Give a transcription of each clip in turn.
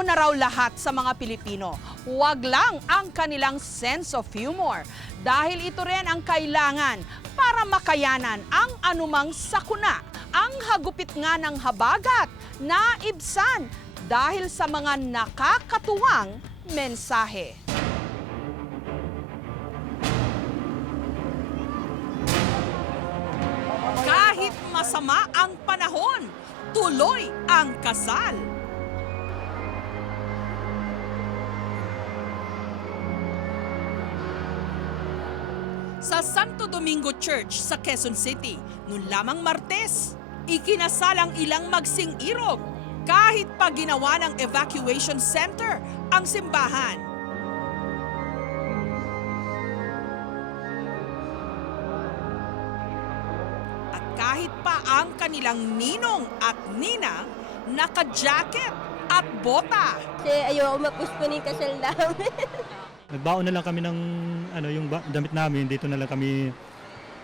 Nauna raw lahat sa mga Pilipino, huwag lang ang kanilang sense of humor dahil ito rin ang kailangan para makayanan ang anumang sakuna. Ang hagupit nga ng habagat na ibsan dahil sa mga nakakatuwang mensahe. Kahit masama ang panahon, tuloy ang kasal. Sa Santo Domingo Church sa Quezon City, noon lamang Martes, ikinasal ang ilang magsing-irog kahit pa ginawa ng evacuation center ang simbahan. At kahit pa ang kanilang ninong at ninang naka-jacket at bota. Kasi ayaw mapuspon yung kasal namin. Nagbaon na lang kami ng yung damit namin, dito na lang kami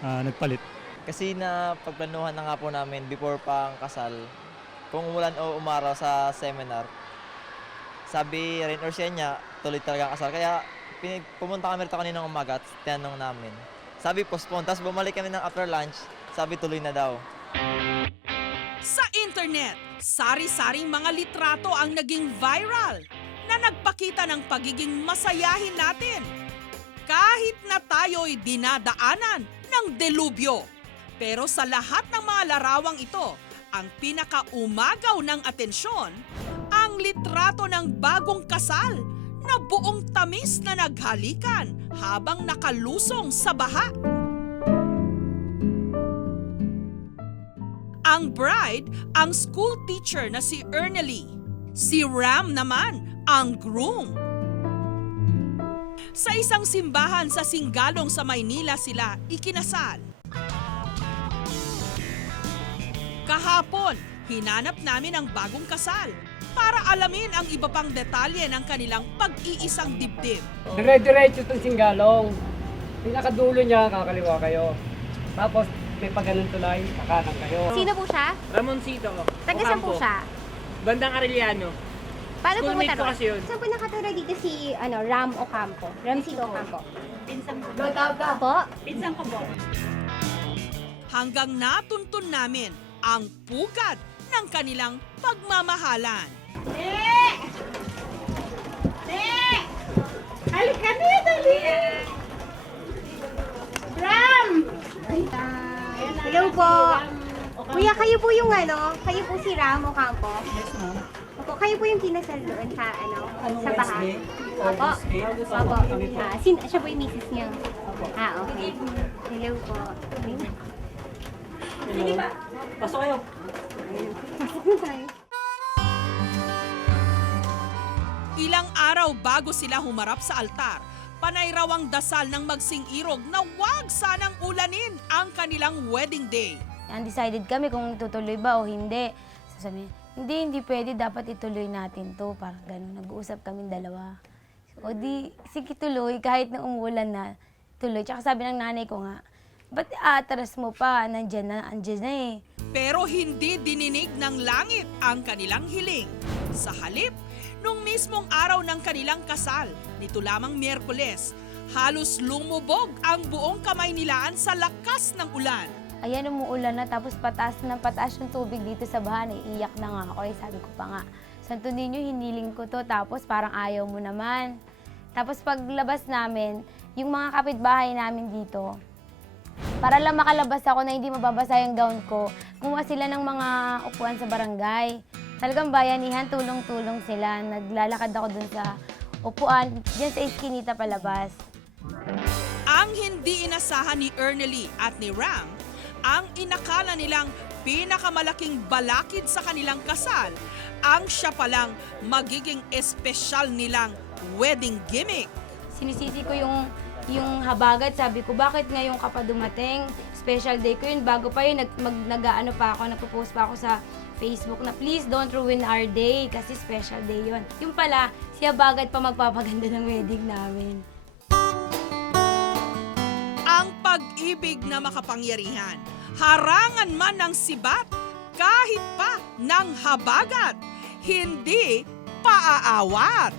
nagpalit. Kasi na pagplanuhan na nga po namin before pa ang kasal, kung umulan o umaraw sa seminar, sabi rin or siya niya, tuloy talaga ang kasal. Kaya pumunta kami rito kaninang umaga at tinanong namin. Sabi postpone, tapos bumalik kami ng after lunch, sabi tuloy na daw. Sa internet, sari-saring mga litrato ang naging viral na nagpakita ng pagiging masayahin natin. Kahit na tayo'y dinadaanan ng delubyo. Pero sa lahat ng mga larawang ito, ang pinakaumagaw ng atensyon, ang litrato ng bagong kasal na buong tamis na naghalikan habang nakalusong sa baha. Ang bride, ang school teacher na si Ernely. Si Ram naman, ang groom. Sa isang simbahan sa Singalong sa Maynila sila ikinasal. Kahapon, hinanap namin ang bagong kasal para alamin ang iba pang detalye ng kanilang pag-iisang dibdib. Dire-diretso itong Singgalong. Pinakadulo niya, kakaliwa kayo. Tapos may pagganon tulay, kakanan kayo. Sino po siya? Ramoncito. Taga saan po siya? Bandang Arellano. Paano po Schoolmate ko ron? kasi yun. Saan po nakatira dito si Ram Ocampo? Ramsito Ocampo? Pinsang ko. Apo? Pinsang ko po. Hanggang natuntun namin ang pugad ng kanilang pagmamahalan. Halika na, dali! Ram! Hello po. Kuya, kayo po yung kayo po si Ram Ocampo? Yes, ma'am. Opo, kayo po yung kinasal doon sa sa bahay? Opo. August Opo. kami po. Siya po yung misis niyo? Okay. Hello po. Sige ba? Pasok kayo. Pasok na tayo. Ilang araw bago sila humarap sa altar, panay raw ang dasal ng magsing-irog na wag sanang ulanin ang kanilang wedding day. Undecided kami kung tutuloy ba o hindi. Sasabihin, hindi pwede, dapat ituloy natin to. Parang ganun, nag-uusap kami dalawa. O di, sige tuloy, kahit na umuulan na, tuloy. Tsaka sabi ng nanay ko nga, ba't atras mo pa? Andyan na eh. Pero hindi dininig ng langit ang kanilang hiling. Sa halip, nung mismong araw ng kanilang kasal, nito lamang Miyerkules, halos lumubog ang buong Kamaynilaan sa lakas ng ulan. Ayan, umuulan na, tapos pataas yung tubig dito sa bahan. Iiyak na nga ako. Sabi ko pa nga, Santo Niño, hiniling ko to, tapos parang ayaw mo naman. Tapos paglabas namin, yung mga kapitbahay namin dito, para lang makalabas ako na hindi mababasa yung gown ko, gumawa sila ng mga upuan sa barangay. Talagang bayanihan, tulong-tulong sila. Naglalakad ako dun sa upuan, dyan sa Eskinita palabas. Ang hindi inasahan ni Ernely at ni Ram, ang inakala nilang pinakamalaking balakid sa kanilang kasal, ang siya palang magiging espesyal nilang wedding gimmick. Sinisisi ko yung habagat, sabi ko, bakit ngayon ka pa dumating? Special day ko yun, bago pa yun, nagpo-post pa ako sa Facebook na please don't ruin our day kasi special day yun. Yung pala, si habagat pa magpapaganda ng wedding namin. Ang pag-ibig na makapangyarihan, harangan man ng sibat, kahit pa ng habagat, hindi paaawat.